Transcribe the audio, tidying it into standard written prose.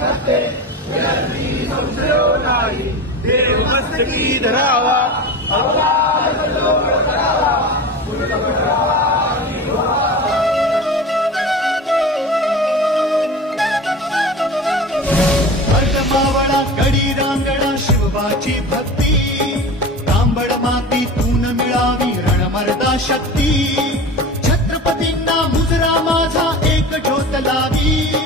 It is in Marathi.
करते विनंती संशय नाही देव मस्तकी धरावा आवाज जोर करावा मावळा गडी रांगडा शिवबाची भक्ती तांबड मातीतून मिळावी रणमर्दा शक्ती छत्रपतींना मुजरा माझा एक ज्योत लावी